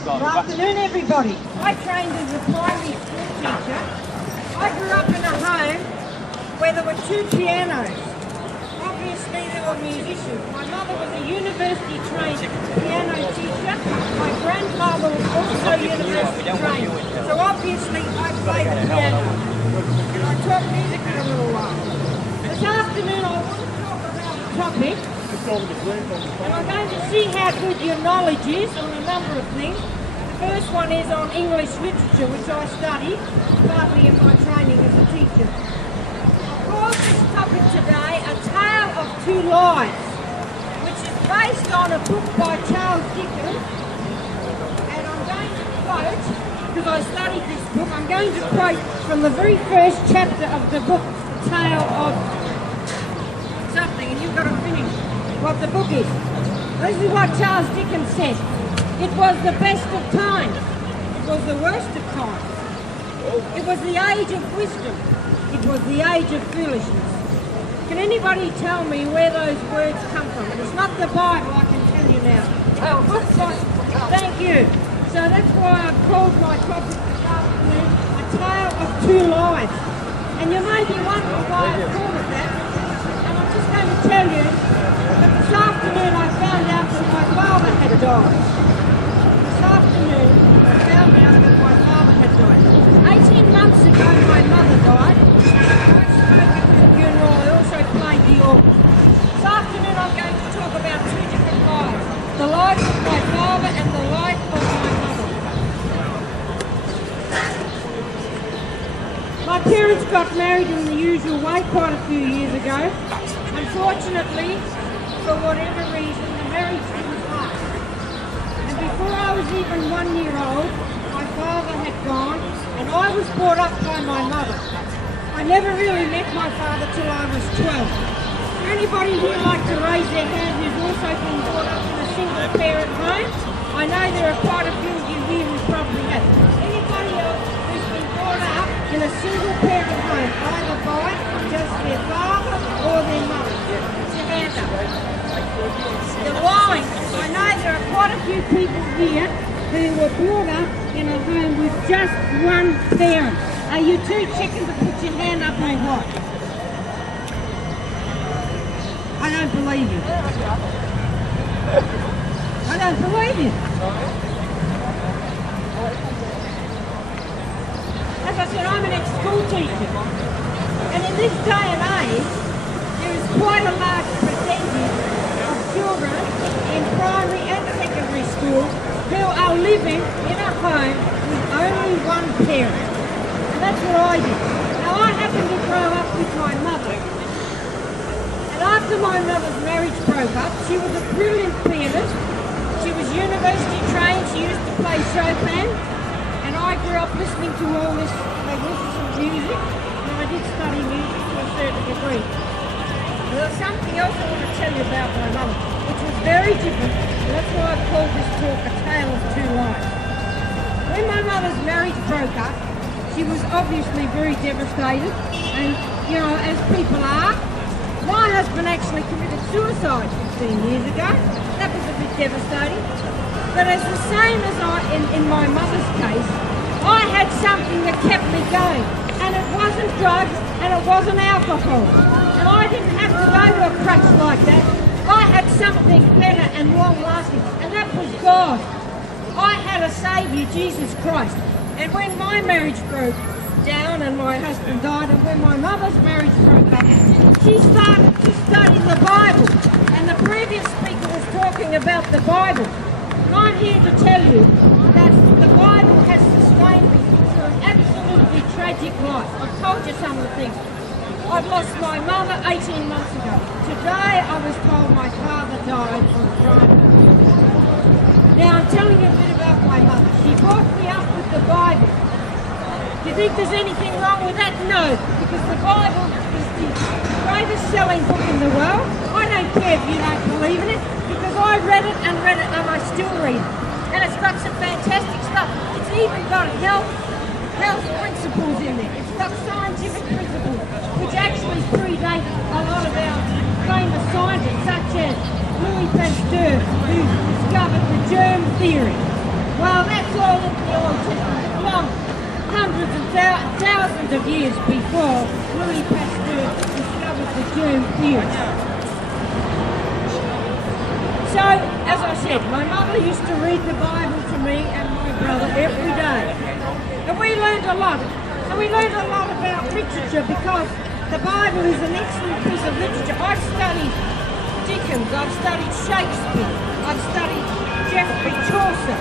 Good afternoon, everybody. I trained as a primary school teacher. I grew up in a home where there were 2 pianos. Obviously, there were musicians. My mother was a university-trained piano teacher. My grandfather was also university-trained. So obviously, I played the piano. And I taught music for a little while. This afternoon, I want to talk about a topic. And I'm going to see how good your knowledge is on a number of things. The first one is on English literature, which I studied partly in my training as a teacher. I called this topic today A Tale of Two Lives, which is based on a book by Charles Dickens. And I'm going to quote, because I studied this book, I'm going to quote from the very first chapter of the book, A Tale of something, and you've got to finish what the book is. This is what Charles Dickens said. It was the best of times. It was the worst of times. It was the age of wisdom. It was the age of foolishness. Can anybody tell me where those words come from? And it's not the Bible, I can tell you now. Thank you. So that's why I've called my topic this afternoon A Tale of Two Lives. And you may be wondering why I've called it that. And I'm just going to tell you that this afternoon I found out that my father had died. This afternoon I found out that my father had died. 18 months ago my mother died. I spoke at the funeral. I also played the organ. This afternoon I'm going to talk about 2 different lives. The life of my father and the life of my mother. My parents got married in the usual way quite a few years ago. Unfortunately, for whatever reason, the marriage didn't last. And before I was even 1 year old, my father had gone, and I was brought up by my mother. I never really met my father till I was 12. Is there anybody here like to raise their hand who's also been brought up in a single parent home? I know there are quite a few of you here who probably have. Anybody else who's been brought up in a single parent home, either by just their father or their mother? Put your hand up. The line. I know there are quite a few people here who were brought up in a home with just one parent. Are you too chicken to put your hand up or what? I don't believe you. I don't believe you. As I said, I'm an ex-school teacher. And in this day and age, there is quite a large percentage of children in primary and secondary school who are living in a home with only one parent. And that's what I did. Now I happened to grow up with my mother. And after my mother's marriage broke up, she was a brilliant pianist. She was university trained, she used to play Chopin. And I grew up listening to all this magnificent music. And I did study music to a certain degree. There's something else I want to tell you about my mother, which was very different, and that's why I've called this talk A Tale of Two Lives. When my mother's marriage broke up, she was obviously very devastated, and, you know, as people are, my husband actually committed suicide 15 years ago. That was a bit devastating. But as the same as in my mother's case, I had something that kept me going, and it wasn't drugs, and it wasn't alcohol. And I didn't have to go to a crutch like that. I had something better and long-lasting, and that was God. I had a Saviour, Jesus Christ. And when my marriage broke down and my husband died, and when my mother's marriage broke up, she started to study the Bible. And the previous speaker was talking about the Bible. And I'm here to tell you that the Bible has sustained me through an absolutely tragic life. I've told you some of the things. I've lost my mother 18 months ago. Today I was told my father died on Friday. Now I'm telling you a bit about my mother. She brought me up with the Bible. Do you think there's anything wrong with that? No, because the Bible is the greatest selling book in the world. I don't care if you don't believe in it, because I read it and I still read it. And it's got some fantastic stuff. It's even got health principles in there. It's got scientific principles, which actually predate a lot of our famous scientists, such as Louis Pasteur, who discovered the germ theory. Well, that's all in the Old Testament. Long, hundreds and thousands of years before Louis Pasteur discovered the germ theory. So, as I said, my mother used to read the Bible to me and my brother every day. And we learned a lot. And we learned a lot about literature because the Bible is an excellent piece of literature. I've studied Dickens, I've studied Shakespeare, I've studied Geoffrey Chaucer,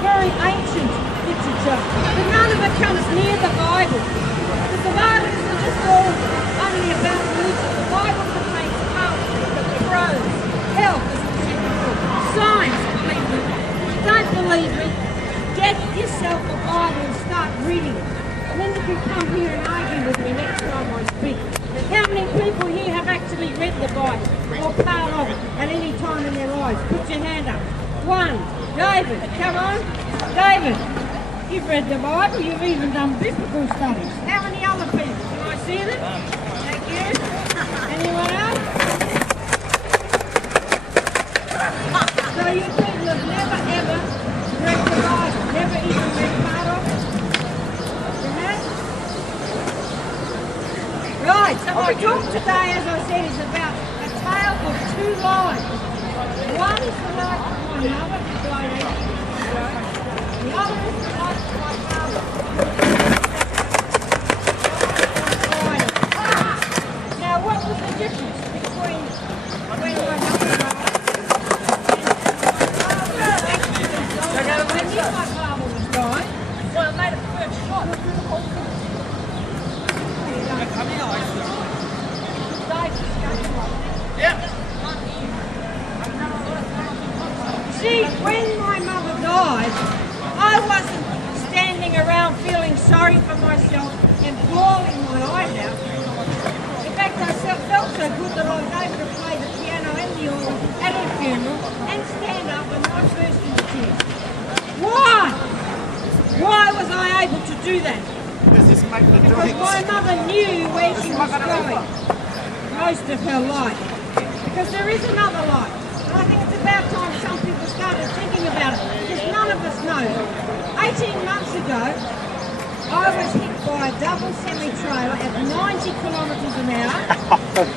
very ancient literature, but none of it comes near the Bible. Because the Bible isn't just all only about religion. The Bible contains poetry, prose, health, science, believe me. Don't believe me, get yourself a Bible and start reading it. And then you can come here and argue with me next time I speak. How many people here have actually read the Bible or part of it at any time in their lives? Put your hand up. One. David, come on. David, you've read the Bible, you've even done biblical studies. How many other people? Can I see them? Thank you. Anyone else? So you people have never ever read the Bible, never even read part of it? You have? Right, so my talk today, as I said, is about a tale of two lives. One is the life of my mother, who died 8 years ago. The other is the life of my father. Now, what was the difference between when my mother died? I knew my father was dying. Well, I made a first shot. See, when my mother died, I wasn't standing around feeling sorry for myself and bawling my eyes out. In fact, I felt so good that I was able to play the piano and the organ at her funeral and stand up and not burst into tears. Why? Why was I able to do that? Because my mother knew where she was going most of her life. Because there is another life. And I think it's about time some people started thinking about it. Because none of us know. 18 months ago, I was hit by a double semi-trailer at 90 kilometres an hour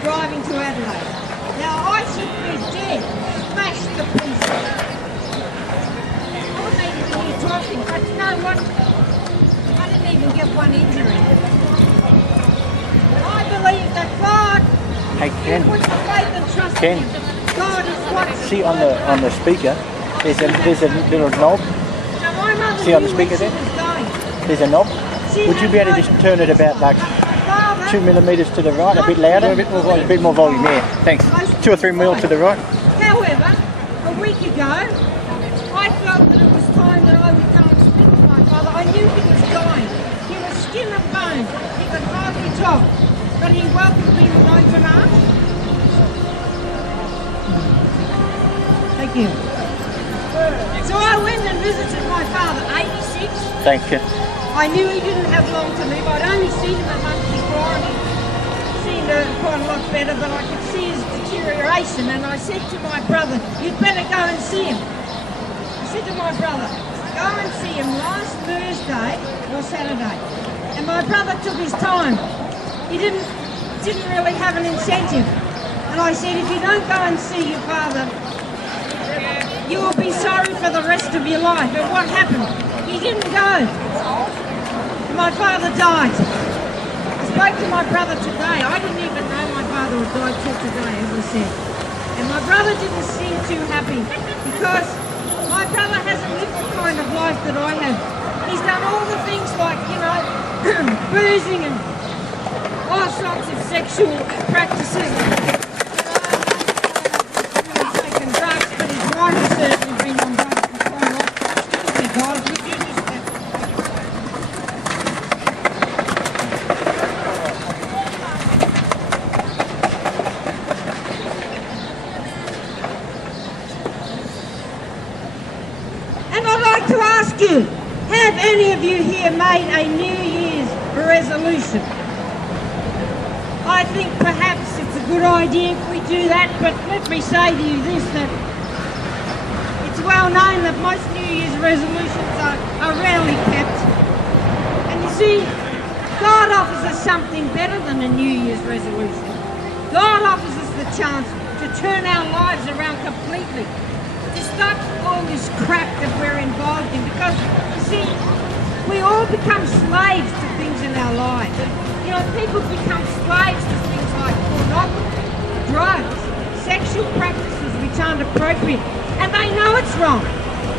driving to Adelaide. Now I should be dead, smashed to pieces. I wouldn't even be here talking, but you know what? I didn't even get one injury. I believe that God, Hey Ken, put your faith and trust Ken, in Him. God is watching. see on the speaker, there's a little knob. Now my mother See on the knew speaker where there? she was going. There's a knob. She Would you be able to just turn it about like Father, 2 millimetres to the right, a bit louder? A bit more volume, yeah. Thanks. 2 or 3 mil to the right. However, a week ago, I felt that it was time that I would go and speak to my father. I knew he was dying. He was skin and bone. He could hardly talk. But he welcomed me with open arms. Thank you. So I went and visited my father, 86. Thank you. I knew he didn't have long to live. I'd only seen him a month before and he seemed quite a lot better, but I could see his deterioration. And I said to my brother, you'd better go and see him. I said to my brother, go and see him last Thursday or Saturday. And my brother took his time. He didn't really have an incentive. And I said, if you don't go and see your father, you will be sorry for the rest of your life. And what happened? He didn't go. My father died. I spoke to my brother today. I didn't even know my father had died till today, as I said. And my brother didn't seem too happy because my brother hasn't lived the kind of life that I have. He's done all the things like, you know, boozing and all sorts of sexual practices. Taking drugs, but his wife has certainly been on drugs for quite a lot. Excuse me, guys, would you just... And I'd like to ask you, have any of you here made a New Year's resolution? I think perhaps it's a good idea if we do that, but let me say to you this, that it's well known that most New Year's resolutions are rarely kept. And you see, God offers us something better than a New Year's resolution. God offers us the chance to turn our lives around completely, to stop all this crap that we're involved in, because, you see, we all become slaves to things in our lives. You know, people become slaves to things like pornography, drugs, sexual practices which aren't appropriate, and they know it's wrong.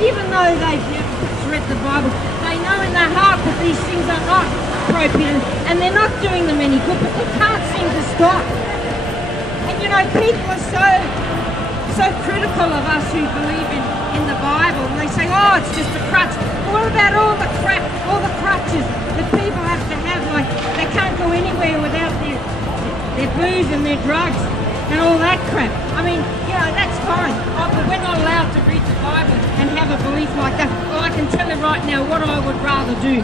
Even though they've never read the Bible, they know in their heart that these things are not appropriate and they're not doing them any good, but they can't seem to stop. And you know, people are so critical of us who believe in the Bible, and they say, oh, it's just a crutch. What about all the crap, all the crutches that people have to have, like they can't go anywhere without their booze and their drugs and all that crap? I mean, you know, that's fine, but we're not allowed to read the Bible and have a belief like that. Well, I can tell you right now what I would rather do.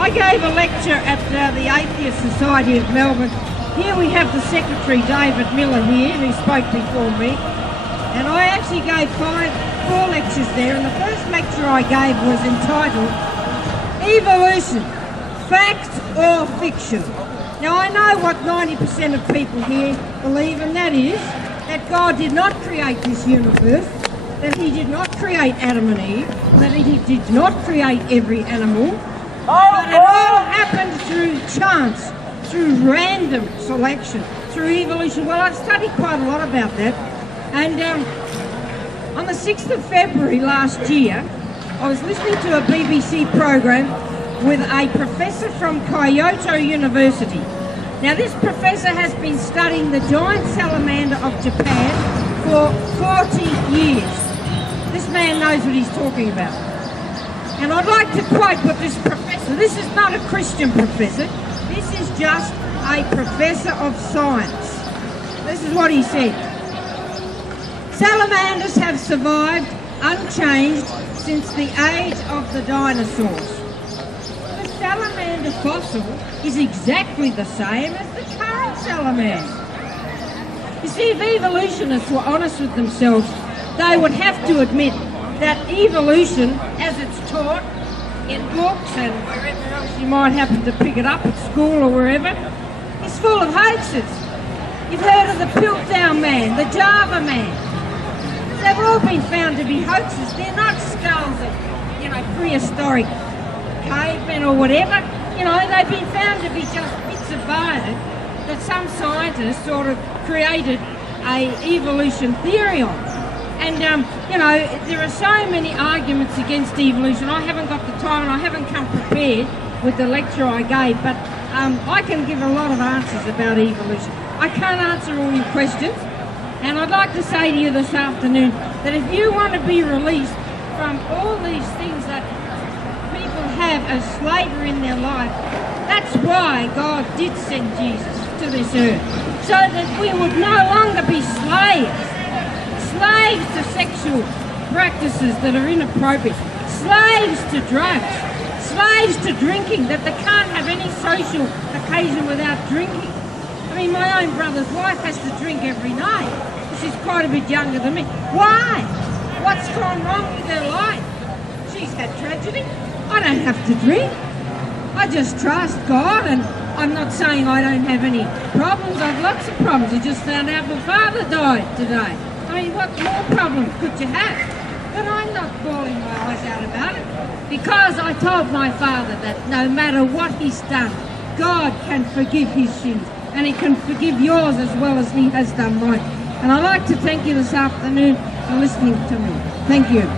I gave a lecture at the Atheist Society of Melbourne. Here we have the Secretary, David Miller, here, who spoke before me. And I actually gave four lectures there, and the first lecture I gave was entitled Evolution, Fact or Fiction? Now I know what 90% of people here believe, and that is that God did not create this universe, that he did not create Adam and Eve, that he did not create every animal, but it all happened through chance, through random selection, through evolution. Well, I've studied quite a lot about that. And on the 6th of February last year, I was listening to a BBC program with a professor from Kyoto University. Now, this professor has been studying the giant salamander of Japan for 40 years. This man knows what he's talking about. And I'd like to quote what this professor, this is not a Christian professor, this is just a professor of science. This is what he said. Salamanders have survived unchanged since the age of the dinosaurs. The salamander fossil is exactly the same as the current salamander. You see, if evolutionists were honest with themselves, they would have to admit that evolution, as it's taught in books and wherever else you might happen to pick it up at school or wherever, is full of hoaxes. You've heard of the Piltdown Man, the Java Man. They've all been found to be hoaxes. They're not skulls of, you know, prehistoric cavemen or whatever. You know, they've been found to be just bits of bone that some scientists sort of created a evolution theory on. And, you know, there are so many arguments against evolution. I haven't got the time and I haven't come prepared with the lecture I gave, but I can give a lot of answers about evolution. I can't answer all your questions, and I'd like to say to you this afternoon that if you want to be released from all these things that people have as slavery in their life, that's why God did send Jesus to this earth, so that we would no longer be slaves to sexual practices that are inappropriate, slaves to drugs, slaves to drinking, that they can't have any social occasion without drinking. I mean, my own brother's wife has to drink every night. She's quite a bit younger than me. Why? What's gone wrong with her life? She's had tragedy. I don't have to drink. I just trust God, and I'm not saying I don't have any problems. I've lots of problems. I just found out my father died today. I mean, what more problems could you have? But I'm not bawling my eyes out about it, because I told my father that no matter what he's done, God can forgive his sins, and he can forgive yours as well as he has done mine. And I'd like to thank you this afternoon for listening to me. Thank you.